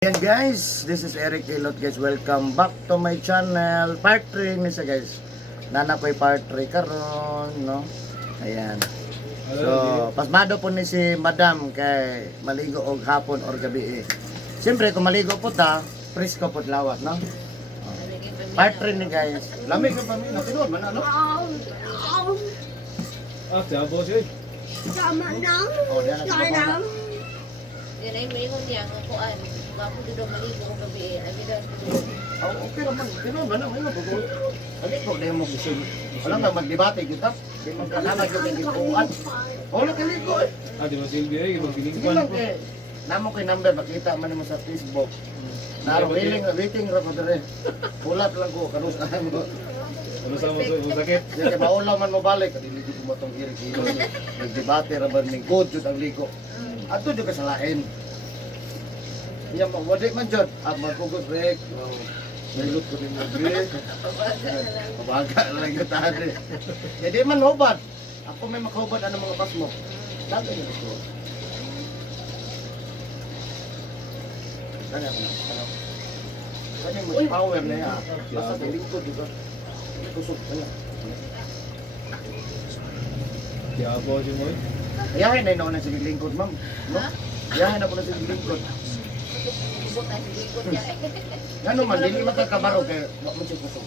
Yan guys, this is Eric Hilot guys. Welcome back to my channel. Part 3 ni siya guys. Nana ko'y part 3 karon, no? Ayan. So, pasmado po ni si Madam kay maligo og hapon or gabi. Siyempre kung maligo po ta, presko po lawat, no? Part 3 ni guys. Lamig ka pa mi, natinod man ano? Jabo siya. Sama nang. Oh, diyan na sa baba. Yan ay may ngon niya ng kuan. Ako dito maligo ko gabi. Ay dito. Oh, okay naman. Tinod man ano po. Ali ko dahil mo gusto. Wala nga magdebate kita. Di man kanala yung gibuan. Oh, nakaligo eh. Di ba Silvia eh, Sige magpilingpan lang po. kay namo ko'y number makita man mo sa Facebook. Naro waiting ra ko dire. Pulat lang ko kanus na mo. Ano sa mo sakit? Di kay maulaw man mo balik dili ko matong iri-iri. Nagdebate ra ba ning good jud ang liko. Ato jud ka sa lain. Iya mo wadi man jud magpugod break. Nailut ko rin mo break. Mabaga lang yung tadi. Jadi man hubad. Ako may makahubad ano mga pas mo. Lagi niyo gusto. Kanya ko na. Kanya mo power na yan. Basta sa lingkod juga. Tusok kanya. Jabo siya mo. Ayahin na yun na sa lingkod, ma'am. No? Ayahin na po na sa lingkod. Ibot na likod niya. Ano man, hindi magkakabaro kaya wak mo siya kusog.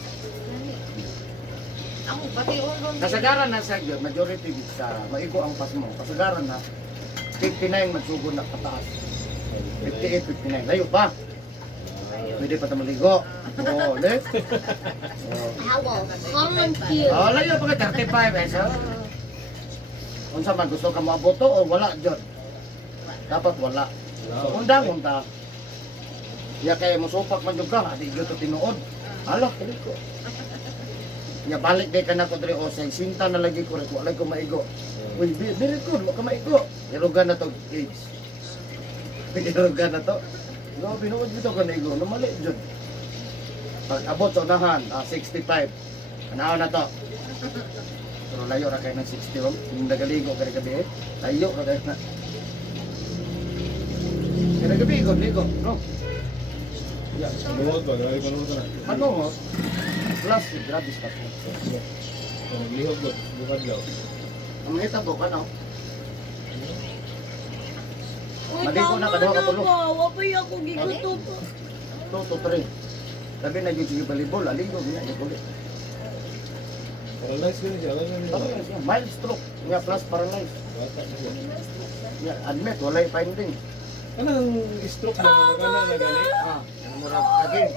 Ang pati uron. Kasagaran na sa yun, majority sa maigo ang pas mo. Kasagaran na 59 magsugod na pataas. 58, 59. Layo pa. Pwede pa ito maligo. Oo, di? Hawa. Common kill. Oo, layo pa ka 35 eh. So, kung saan man gusto ka maaboto o wala dyan. Dapat wala. So, undang-unda. Ya kaya musupak man yung ka, adi yun ito tinuod. Ala, kilig ko. Ya balik day ka na ko dre o sa sinta na lagi ko rin ko, alay ko maigo. Uy, diri ko, wala ka maigo. Irugan na to, kids. Irugan na to. No, binuod dito ka na igo, namali dyan. Pag abot sa unahan, 65. Anaw na to. Pero layo ra kayo ng 60, yung nagaligo ka rin gabi eh. Layo ra kayo na. Kaya gabi, ligo, no? Ya, Luwag ba? Grabe pa naman ka na. ano mo? Plus, grabe sa po. Naglihog ba? Bukad daw. Ang mahita po ka, no? Maligo na, kaduha ka tulog. Wapay ako gigutom. 2 to 3. Sabi na yung sige balibol, aligo, ganyan, yung ulit. Paralyzed ka na siya. Alam na niya. Paralyzed yan, mild stroke. Nga, plus paralyzed. Bata na siya. Nga, admit, walay finding. Kanang stroke na magana na gani. Ano mo rin, again.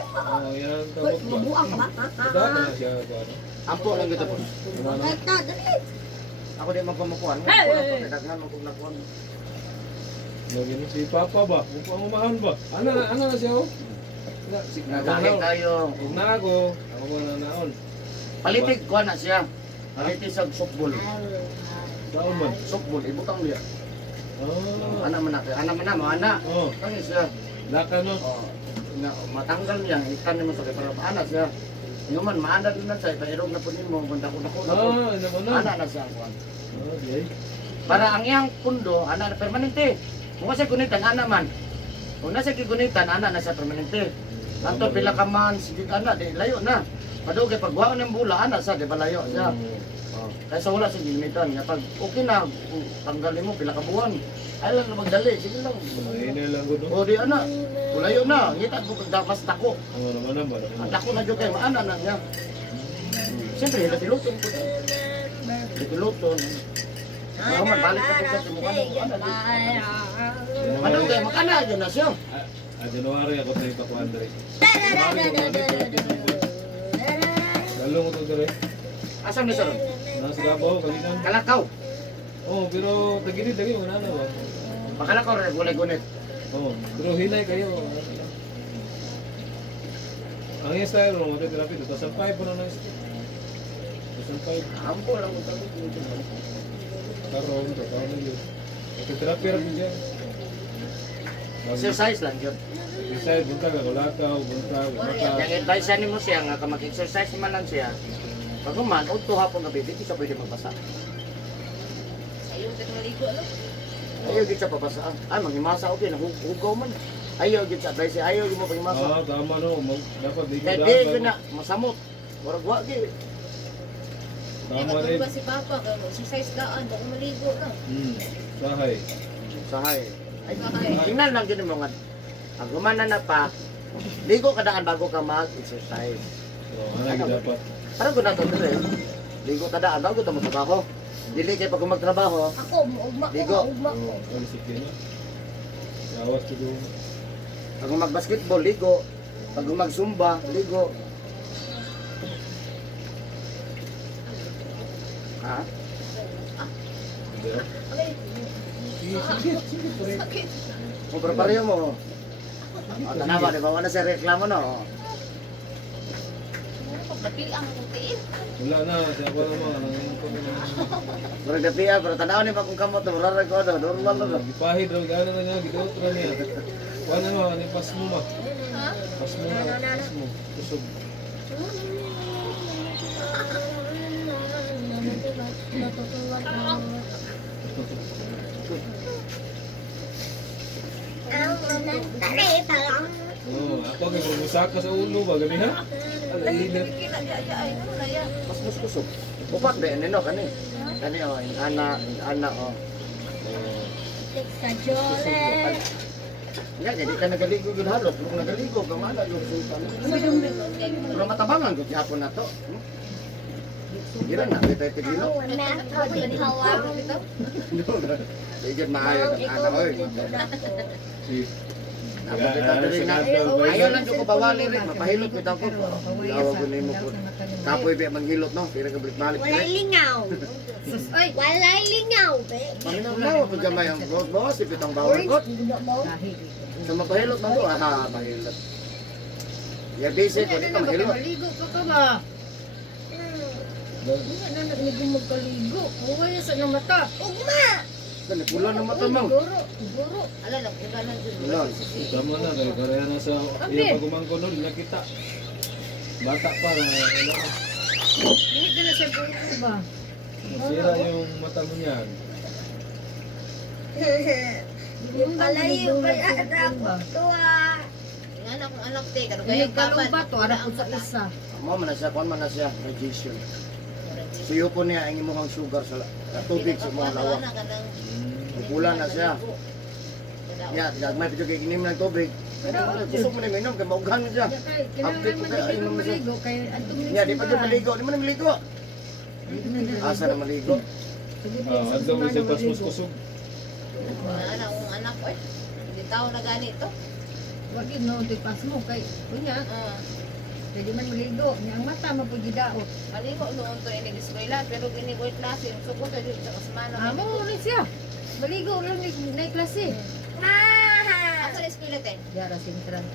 Yan ang tawag ba? Mabuang ba? Bata na siya. Ano? Ampo lang kita po. Kumano? Ito, dali. Ako di magpamukuhan. Nagdagan mo kung nakuhan. Lagi na si Papa ba? Umahan ba? Ano na siya oh? Nagahin tayo. Huwag na ako. Ako ba na naon? Palitig ko na siya. Palitig sa sukbol. Daon ba? Sukbol, ibutang niya. Oh. Anak man na, anak man na, mga anak. Oh. Kaya siya. Laka no? Oh, matanggal niya, ikan mo sa kay para anak siya. Yung man maana din na siya, pairog na po nimo banda ko na po. Ano mo na? Anak na siya kuan. Okay. Para ang iyang pundo, anak na permanente. Kung sa gunitan anak man. Kung nasa gunitan anak na siya permanente. Tanto pila ka man sige anak di layo na. Padugay pagbuhaon ng bula anak sa di ba layo siya. Oh, kaysa wala sa gunitan, nga pag okay na tanggalin mo pila ka buwan. Ay lang na magdali, sige lang. Ini lang ko no. O di anak, kulayo na, ngita ko dapat dako. Ano naman na ba? Ang dako na jud kay maana na niya. Siyempre, natiluton ko. Natiluton. Ako man, balik na ko sa mukha ng ano. Ano kay makana yun na siya. January ako tayo pa ko Andre. Galong ko to dire. Asam ni sir? Nasa Davao kagitan. Kalakaw. Oh, pero tagilid lagi wala na ba? Makalakaw rin, gulay gunit. Oh, pero hinay kayo. Ang yung style mo, therapy 2005 pa na na. 2005. Ampo lang ko tayo. Karon to, karon na yun. Therapy rin dyan. Exercise lang yun. Exercise, buntag ako lakaw, buntag, mata. Yung advice ni mo siya nga, kung mag-exercise man lang siya, pag man, udto hapon gabi, di siya pwede magbasa. Ayun, maligo, ano? Ayaw di siya papasaan. Ay, maghimasa okay, nahugaw man. Ayaw gid sa advice, ayaw gid mo pagmasok. Tama no. Dapat di Kaya di ko na masamot. Murag wa gid. Tama Tama rin. ba si Papa kay exercise daan, dako maligo na. Sahay. Sahay. Ay, Sahay. tingnan lang gid mo nga. Ang gumana na pa, ligo ka daan bago ka mag-exercise. Ano yung dapat? Parang ko na to dire. Ligo ka daan bago ka magtrabaho. Dili kay pag magtrabaho, Ako, ugma ko, Ligo. ugma ko. Ang disiplina. Gawas ko doon. pag mag-basketball, ligo. Pag mag-zumba, ligo. Ha? Hindi. Okay. Sige. Sakit. Kung pareho mo. O, tanawa, di ba? Wala siya reklamo, no? Pagdapil ang kutiin. Wala na. Siya ko naman. Murag dapiya, pero tanaw ni pa kung kamot, murarag ko, no? Normal, no? Gipahid raw. Gano'n na nga. Gidot na niya. Wala mo. Ano yung pas mo ma? Ha? Pas mo na. Pas mo. Kusog. Ako kay bumusaka sa ulo ba? Gani ha? Ang init. Ano na yan? Mas kusog. Upat ba, nino, kani? Kani, o, ana, o. Nga, jadi ka nagaligo yun halot. Kung nagaligo, kamala yung sultan. Pero matabangan ko hapon na to. Gira na, kita tigilo. Sige, maayo ng anak ko. Si. Ayaw lang ko bawali rin, mapahilot ko ko. Yawa ko nimo ko. Kapoy ba manghilot no? Pira ka balik-balik. Walay lingaw. Ay, walay lingaw, be. Paminaw ko gamay ang boss, ipitang bawal ko. Sa mapahilot man ko, aha, mahilot. Ya busy ko dito mahilot. Maligo ka ka ba? Hindi na nagnigo magkaligo. Huwag sa ng mata. Ugma! Dali pula na mata mo. Siguro. Ala lang, kung ganan dun. Ulan. Tama na. Kaya na sa iya pagumangko nun. Nakita. Bata pa na. Hindi ka na siya buko ba? Sira yung mata mo niyan. Yung palayo pa yata ako tuwa. Yung anak kong anak te, kano Ay, kaya kalong ba to? Ara po sa isa. Mo man na siya, kuan man na siya, digestion. Suyo ko niya ang imong sugar sa tubig sa mga lawak. Pula na siya. Ya, dagmay pito kay inim ng tubig. Pero gusto mo na minom kay maughan na siya. Kailangan man Ay, din inom siya. maligo. Kaya atong Ya, di pa dyan maligo, di mo na maligo. Asa na maligo? Adlaw mo siya pasmos kusog. Anak kong anak ko eh. Hindi tao na ganito. Wag yun, no, tipas mo. Kay, kunya, pwede man maligo. Ang mata mo po gidaot. Maligo noon to inig eskwela, pero ginigoy klase, yung suko to dito sa kasmano. Amo rin siya. Maligo lang na klase. Asa na eskwela te? Yara sintran.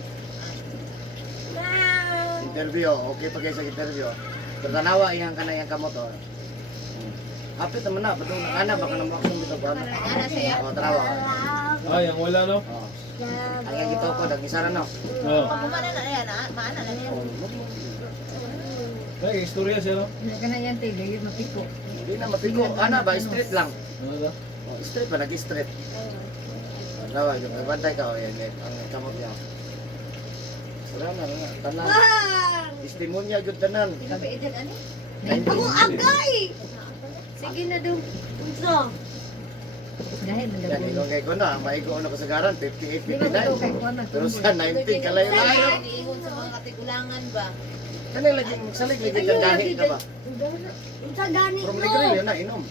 Interview, okay pa kayo sa interview. Pero tanawa iyang ka na iyang kamotor. Hapit naman na, patong ana baka nang action dito ba? Ana siya. O, tanawa. Ay, ang wala no? O. Ang gito ko, nag-isa na no. Oo. Pamumana na yan, maana na yan. Ay, istorya siya no? Hindi ka na yan, tayo. Yung mapiko. Hindi na mapiko. Ana ba, straight lang. Ano ba? O, straight ba, nag-straight. Tanawa, yung nagbantay ka, o yan, ang kamot niya. Wala na, tanan. Testimonya jud tanan. Sino pa edad ani? Ako agay! Sige na daw. Unsa? Dahil Yan, nagabon. ikaw kay ko na, maigo na kasagaran, 58, Di ba ito kay 59. Kuan na Pero sa 19, kalayo-layo. Iniingon sa mga katigulangan ba? Kanang lagi, salig lagi kang dahi ka ba? Unsa gani From mo? Negro yun na, inom.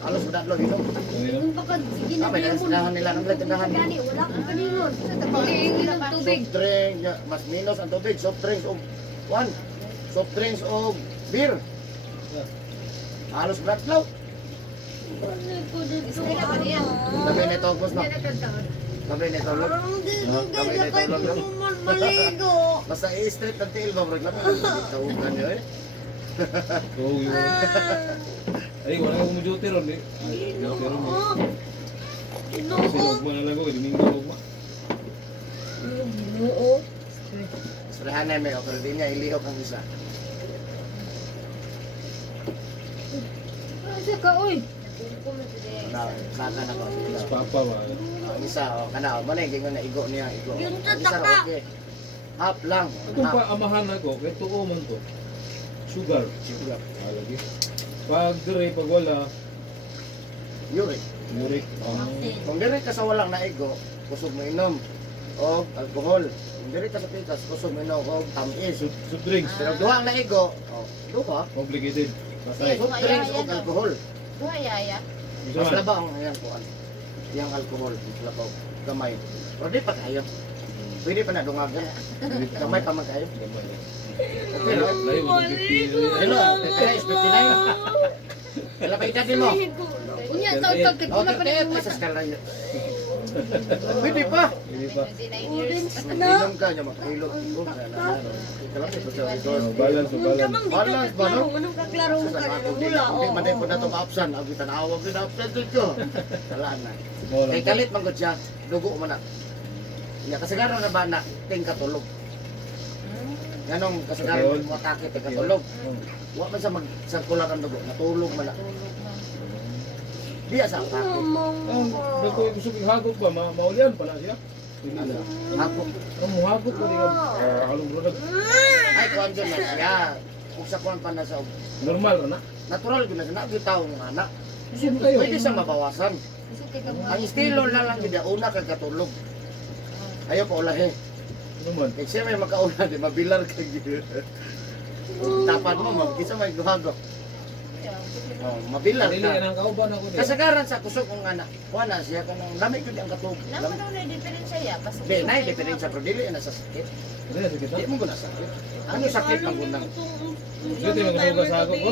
Alos mo datlo, inom. Yung baka sige na May mo. tindahan nila, ang tindahan. Gani, wala ko kaningon. Pangiingin ng tubig. Soft drink, mas minus ang tubig, soft drinks o, soft drinks o beer. Halos datlo. Eskwela ba niya? Sabi nito, boss no? Yan ang kantaan. Sabi nito, look. Ang gigugay na kay kuman maligo. Basta i-straight ng tail ba, bro? Kaugan nyo eh. So, yun. Ay, wala akong muduti ron eh. Muduti ron eh. Kasi Ginoo. lugma na lang ko, domingo lugma. Ginoo. Sarahan na may pero di niya ilihok ang isa. Asa ka, oy? ko man today. Naka na ko. Mas papa ba? Ang isa, kana, manay, gingon na igo niya, igo. Yung Ang isa, tataka. okay. Half lang. Itong Half. paamahan ako, kay tuo man to. Sugar. Sugar. Lagi. Pag dire, pag wala, Uric. uric. Kung diri ka sa walang naigo, kusog mo inom. O alcohol. Kung diri ka sa pikas, kusog mo inom o tamis. Soup drinks. Pero duha ang naigo, duha. Complicated. Pasay. Soft drinks o alcohol. Duha yaya. Isa Mas man. labaw ang iyang kuan. Iyang alcohol, labaw. Gamay. Pero di pa kayo. Pwede pa na dungagan. Gamay pa man kayo. Okay, no? Layo mo 50. Hello, kaya is 59. Kailan pa edad mo? Unya taw-taw kay pula pa rin yung Sa mata. skala niya. Pwede pa. Hindi pa. 29 years. Inom ka niya, makahilot. Balance o balance. Balance ba, no? Anong kaklaro mo ka na wala? Hindi man din po na itong absan. Abi tanawa ko na absan din ko. Talaan na. Mo lang. Kay kalit man gud siya. Dugo man na. Ya kasagaran na ba na ting katulog. Ganong kasagaran mo atake ting katulog. Wa man sa magsangkulan ang dugo. Natulog man na. Diya sa atake. Dako gusto kong hagok ba? Maulian pala siya. Hindi Ano? na. Ako. Ang muhagok ko din. Halong product. Ay kuan dyan na siya. Usa kuan pa na sa Normal na. natural gud na siya. Nagitaw ng anak. Sino kayo? Pwede siyang mabawasan. Gusto kay ka mo. Ang estilo na lang gid una kay katulog. Ayaw pa ulahi. Ano man? Kaya siya may makauna, di mabilar ka gid. Tapan mo, magkisa may guhagok. Oh, mabilar Dili ka. ang kauban ako din. Kasagaran sa kusog kong anak, kuana siya kanang lami gud ang katulog. Naman na diferensya ya. Basta Di, nay diferensya pero dili na sa sakit. Dili sa kita. Di mo guna sakit. Ano sakit pang gunang? Dito yung nasuga sa ako ko.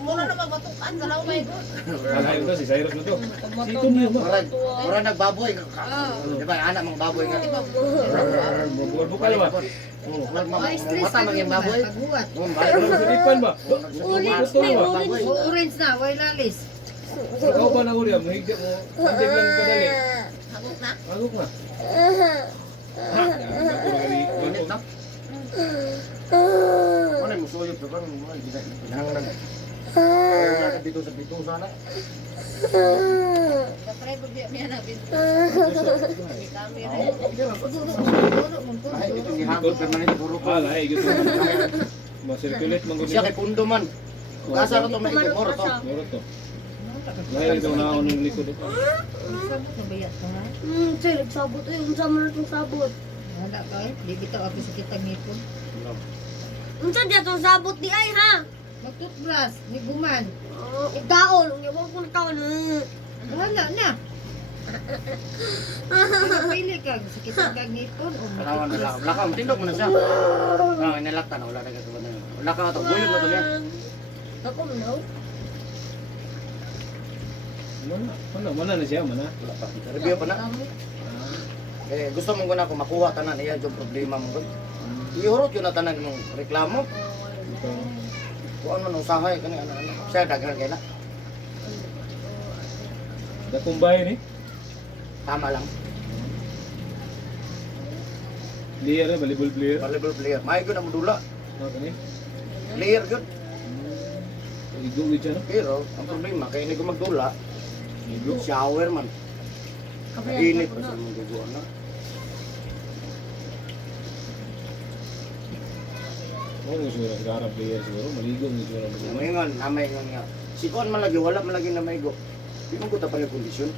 Muna na magbatukan. Salaw may good. Kalahin to si Cyrus na to. Sito niyo ba? Murag nagbaboy ka. Di ba anak mga baboy nga. Bukal ba? Mata mga baboy. Paguwat. Mong Ano sa lipan ba? baboy. Orange na, way lalis. Ikaw ba na uli? Mahigit mo. Hindi lang kadali. Hagok na. Magok na. Ha? Init na. Ano yung musuyot ka bang ginahanglan. Wala ka dito sa pito sana. Katry ko niya na binto. Kami Ay, dito gihagod permanente puro ko. Ah, lahi. Gito. Ma-circulate man Siya kay pundo man. Kasa ko to may igor to. Moro to. Lahi daw na ako ng likod ito. Sabot na bayat ko ha. Sir, sabot eh. Unsa man itong sabot? Wala ka eh. Di bitaw ako sa kitang ngipon. Unsa diya itong sabot di ay ha? Mag-toothbrush, ni guman. Ikaon. Huwag ko na taon. Wala na. Pili ka sa kitang kang ngipon. O Kalawan na lang. Lakaw, tindog mo na siya. Ah, inilakta na wala na ka tuwa na. Wala ka to buyog na to niya. Ako mo na. Mana na siya, mana. Wala pa. Review pa na. Eh gusto mong guna ko makuha tanan iya yung problema mo gud. Ihurot yun na tanan mong reklamo. Kuan man usahay kani ana. Siya daghan kay na. Dakong bahay ni. Tama lang. Player na, volleyball player. Volleyball player. May gud ang modula. Ano ni? Player gud. Igo gid siya no. Pero ang problema kay hindi ko magdula. Igo. Shower man. Init pa sa mong guguan na. Oh, siguro sa harap player siguro maligo ni siguro. Moingon, namay ngon nga. Si kon man lagi wala man lagi na maigo. Di mo ko ta pala kondisyon.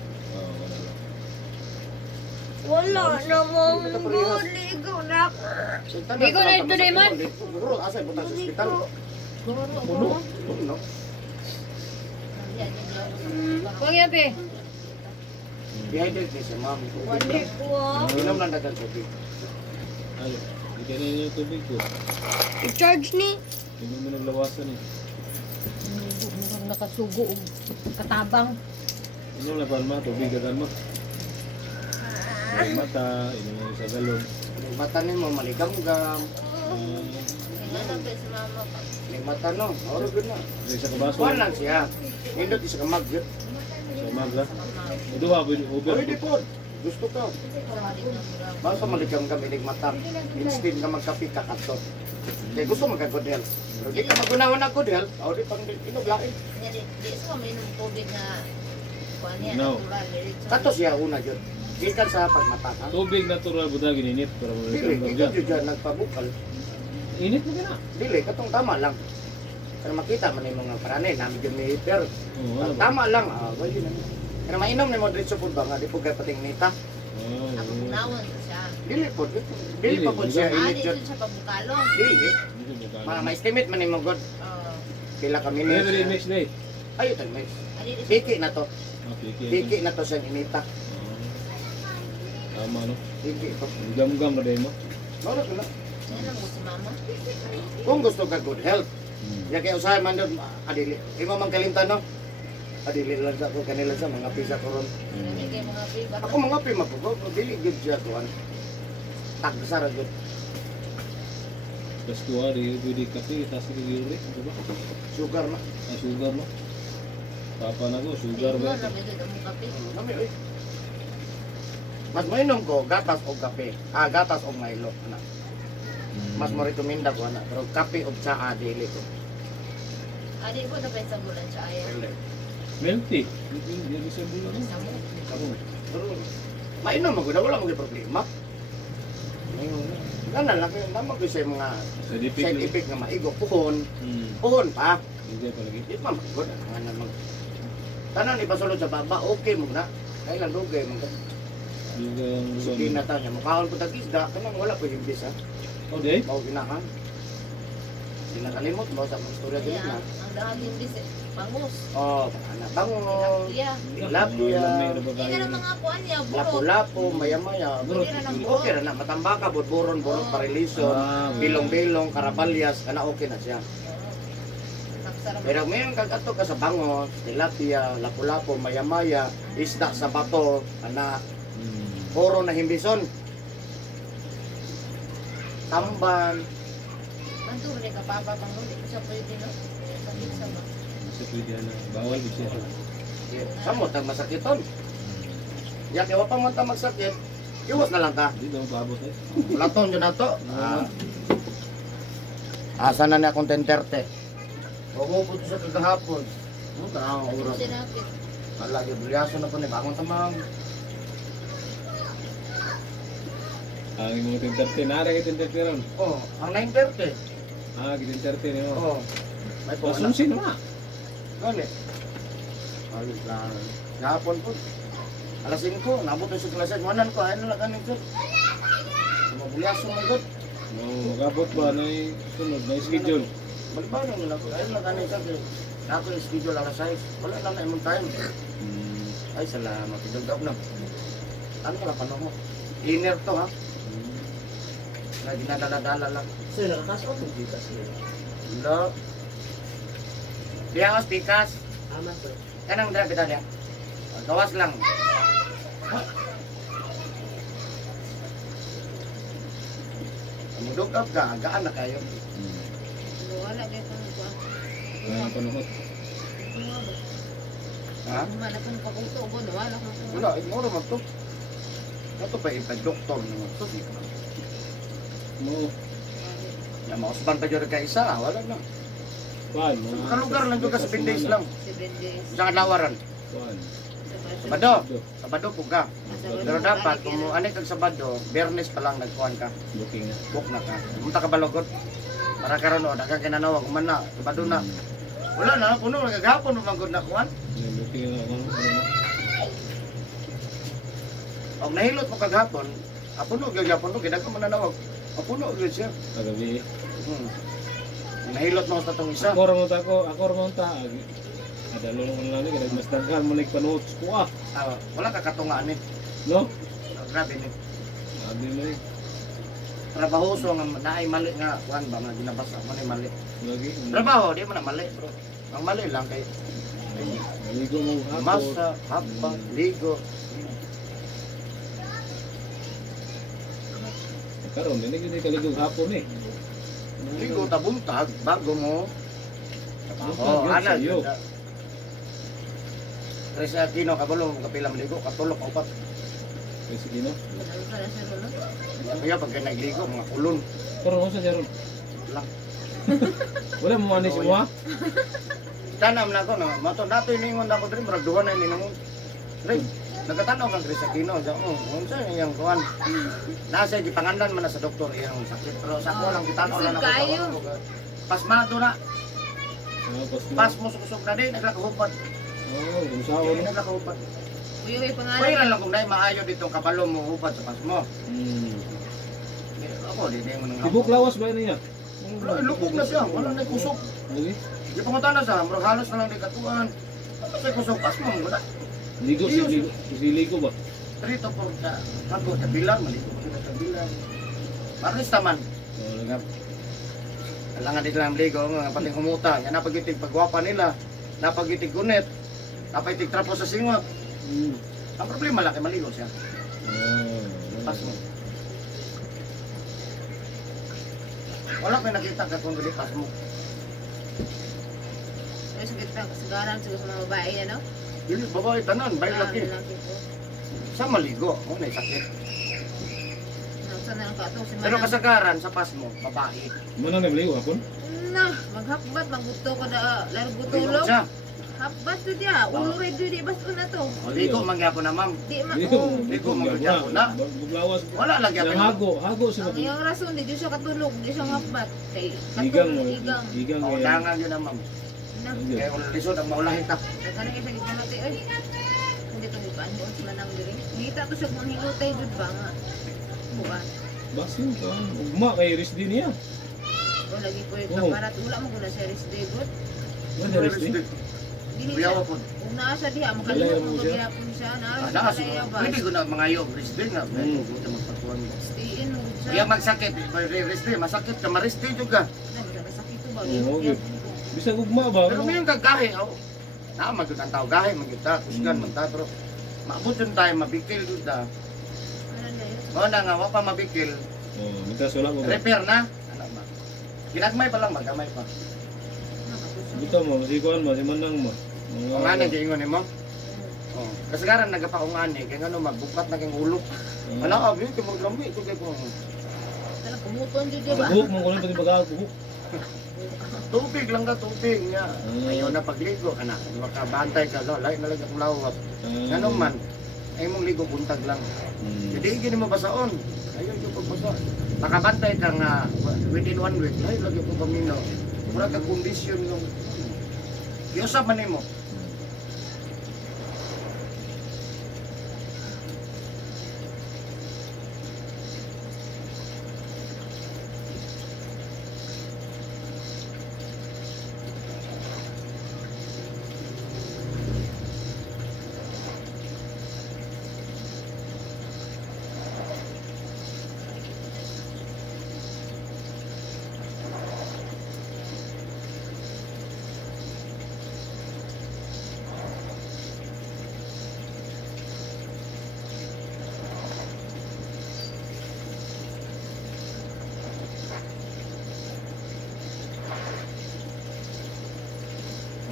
Wala namang ligo na. Ligo na ito, Damon? Siguro asa punta sa ospital. Puno. No. Huwag yan, pe. Dehydrate ni si ma'am. Wali ko ah. Inom lang dagan tubig. Ay, hindi na yung tubig ko. I-charge ni. Hindi mo naglawasan eh. Mukhang nakasugo og katabang. Inom na palma, tubig ka mo. Ay, mata, inom mo sa galon. Mata nimo maligam-gam. Kailangan ba si mama pa? Ni mata no. Oro gud na. May isa ka baso. Kuan lang siya. Nindot isa ka mag. Sa umaga. Ito ba, over. Pwede po. Gusto ka. Kamalik ng mura. Basta malikang kami mata. Instead nga magkapi ka katot. Kaya gusto magka-good health. Pero di ka magunawan na good health, o di pang inuglain. Di sa mainom tubig na kuan niya, No. natural. diretso. Kato siya una yun. Gikan sa pagmata ha. Tubig natural buta gininit para mo Dili, return ikaw organ. yun dyan nagpabukal. Init mo gina. Dili, katong tama lang. Pero makita man yung mga paranay, namin yung may hiper. Oo, ano ba? Tama lang, wala yun. Pero mainom na mo diretso po ba nga, di po kaya pating nita. Ako kunawan ko siya. Dili po, dili pa po siya Ah, init di yun. siya pabukalong. Dili, Dito mo kala. ma-estimate man yung god. Oo. Pila ka Every minutes. mix day. Ayun, tayo mix. Ani di siya. Piki na to. Okay, Piki na to siya inita. Tama no. Piki to. Gam-gam na din mo. Mawala ko na. Yan lang mo si mama. Kung gusto ka good health, ya kaya usahay man doon, adili. Imo man kalimtan no? Adili lang sa ako kanila sa mga pisa ko ron. Kami kay mga piba. Ako mga pima ko, dili good siya tuan. Tagsara good. Tapos tuwa, di pwede kape, tapos di uri. Ano ba? Sugar na. Ah, sugar no. Papa na ko, sugar ba? Sugar na medyo mo kape. Nami oy. Mas mainom ko gatas o kape. Ah, gatas o Milo ana. Mas mo rekomenda ko ana, pero kape o tsaa dili ko. Adi po na pa sa bulan siya ayan. Milk tea. Hindi sa bulan. Sa mo. Pero mainom mo wala mo problema. Mainom. Ganun lang naman ko sa mga Sa dipik. side effect nga maigo puhon. Hmm. Puhon pa. Hindi pa lagi. Di pa magod ang mag. Tanan ni pasulod sa baba, okay mo na. Kailan dugay mo. Yung Sige na ta niya, mukhaon ko tag-isda, kanang wala po yung bisa. Oh, di? Mao ginahan. Sinakalimot mo sa mga istorya din Kaya na. ang dahil yung bisit. Bangus. Oh, ana bango, Tilapia. tilapia, Hindi na mga kuan niya. Burot. lapu-lapu, maya-maya. Bro, Hindi na ng Okay ra na, matambaka, budburon, burot, parilison, Ah, bilong-bilong, karabalyas, kana okay na siya. Nagsarap. Pero ngayon kagato ka sa bangos, tilapia, lapu-lapu, maya-maya, isda sa bato, ana, puro na himbison. Tamban, Mantur ni kapapa pang hindi ko siya pwede no. Sakit sa ba. Sa pwede na. Bawal di siya. samot ang masakiton. Ya kaya wa pa man ta magsakit, iwas na lang ta. Hindi daw babot eh. Laton yun na to. Asa na na akong 10:30. Huwag sa kagahapon. Ano ka ang Kasi oras? sinakit. Lagi bulyaso na po ni bangon tamang. Ang mga tintertin. Nara ka tintertin ron. Oh, ang 9:30. Ah, kitintertin mo. Oh. May po Asun sino na? Gani. Ayun lang. Gahapon po. Alas 5, nabot na sa klase. Manan ko, ayun lang ganin ko. Mabulyaso mo good. No, magabot ba na yung sunod na schedule? Balibanan mo lang ko. Ayun lang ganin ko. Ako yung schedule alas 6. Wala lang na imong time. Ay, salamat. Idugab na. Ano ka lang panong mo? Cleaner to ha? Na dinadala-dala lang. Sir, nakakas o kung dito sir? Hello? Diya os, pikas. Amat sir. Kanang dra kita diya. Gawas lang. Mudugab ka, gaan na kayo. Wala kay pang kuan. Ang panahon. Ha? Wala kang pakuto ko wala kang kuan. Wala, ignore mo to. Ito pa yung doktor mo. Mo. Na mausban pa dyan ka isa, wala na. Kuan. Kalugar lang dyan ka sa 7 days lang. 7 days. Sa kadlawaran. Kuan. Sabado. Sabado po ka. Pero dapat, kung mo anik kag Sabado, Biyernes pa lang nagkuhan ka. Booking na. Book na ka. Pumunta ka balogod. Para karon o, daga kinanawa, kuman na, Sabado na. Wala na, puno, nagagapon mo manggod na kuhan. Booking na ako. Ano na? Pag nahilot mo kagapon, apuno, gagapon mo, gidag ka mananawag. Apuno, gagapon siya. Kagabi. Nahilot mo sa tatong isa. Ako ramon ta ako. Ako ramon ta. Adalo lang lang ni mas daghan mo nig panuot ko ah. Ah, wala ka katungaan ni. No? Grabe ni. Sabi mo ni. Trabahoso nga naay mali nga kuan ba nga ginabasa mo ni mali. Lagi. Trabaho di mo na mali, bro. Ang mali lang kay Ligo mo hapon. masa, hapa, ligo. Karon dili gid kaligog hapon eh. Ligo ta buntag bago mo. Oh, ana yo. Tres Aquino kabalo mo kapila maligo, katulog ka upat. Kay sige no. Ano ka na sa rolo? Kaya pag nagligo, mga kulon. Pero ano sa jaron? Lang. Wala mo manis mo ha? Tanam na ako, no? Mato nato iningon ako drin, marag duha na iningon. Drin, nagkatanaw kang drin sa kino. Unsa iyang kuhan. Nasa gipangandan man na sa doktor iyang sakit. Pero sa ko lang gitanaw lang ako. Isip kayo. Pasmado na. Pas mo. Pas mo susok na din, naglakahupad. Oh, gumsaon. Naglakahupad. Uyo may pangalan. Pwede lang kung dahil maayo dito kabalo mo hupad sa pas mo. Hmm. Ako, di mo nang Tibok lawas ba niya? Wala, lukog na siya. Wala na kusok. Lagi? Di pangutan na siya. Murag halos na lang di katuan. Ano siya kusok? Pas mo. Wala. Ligo si ligo. Si ligo ba? Rito po na. Ako, sa bilang. Maligo ko sa bilang. Marista man. Oh, lagi. Kailangan din lang ligo. Nga pating humuta. Yan napagitig pagwapa nila. Napagitig gunit. Napagitig trapo sa singot. Hmm. Ang problema lang kay maligo siya. Oh. Pas mo. Wala ko nakita ka kung pas mo. May sakit pa kasagaran siguro sa mga babae na, no? Dili, babae tanan. Baik laki. Laki po. Sa maligo. Mo na sakit. Saan na lang ka ito? Si Pero Manang. kasagaran sa pas mo, babae. Mana na ligo hapon? Na, maghakbat, magbuto ko na largo Ligo tulog. siya. Hakbat to dia. Ulo red to di basto na to. Ligo mangyapon na ma'am. Di ma. Ligo. Oh. Ligo mangyapon na. Buglawas. Wala lagi Yang ako. hago, hago sa Ang iyang rason, di siya katulog, di siya hakbat. Kay Igang mo. katulog, igang. Igang Oh, kaya. dangan yun na ma'am. Na, Kaya kung lisod ang maulahin ta. nagkana kayo sa gitna natin, ay. Hindi to ni Panyo, si Manang diri. Ngita to siya kung hingutay, jud ba nga. Buwan. Basin ka. Ugma kay Riz din niya. O lagi po yung Oh. kaparat. Wala mo guna sa Riz David. Wala Riz din. Dili Kuya siya. ko po. Kung naa siya diha, Wala makalimot mo mo siya. gagapon siya. Naa siya Ada sa siguro. iya ba. Pwede ko na mga iyo. Ristin nga. Pwede ko na magpatuan. Stay in mo siya. Kaya magsakit. Ristin. Masakit ka. Maristin juga. Na, masakit to ba? Oo, okay. Bisag ugma ba? Pero ngayon kagahe. Magod ang tao. Gahe. Magita. Kusgan. Magta. Pero maabot yun tayo. Mabikil yun ta. Ano na yun? O na nga. Wapa mabikil. Oh, mitas wala mo. Repair na. Ano ba? Ginagmay pa lang. Magamay pa. Buta mo, masikuan mo, si Manang mo. Kung nga nag-iingon mo. Oh, kasagaran nagapaungani kay ngano magbukat na kang ulo. Wala abi kay mo grambi ito kay ko. Tala, kumuton dyan diba? Buhok mo kuno pati pag-buhok. Tubig lang ka tubig niya. Ah. Ayaw na pagligo kana. Makabantay ka lo, lain na lang ang lawak. Ngano man ay mong ligo buntag lang. Jadi gini mo basaon. Ayaw ko pagbasa. Makabantay ka nga within 1 week. Ay lagi ko paminaw. Mura ka kondisyon ng Yosap man nimo.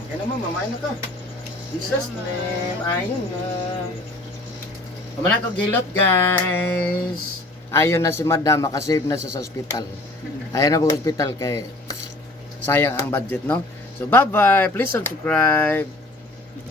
Okay naman, mamain na ka. Jesus name, ayun na. Kamala ko gilot guys. Ayun na si madam, makasave na siya sa hospital. Ayun na po hospital kay sayang ang budget no. So bye bye, please subscribe.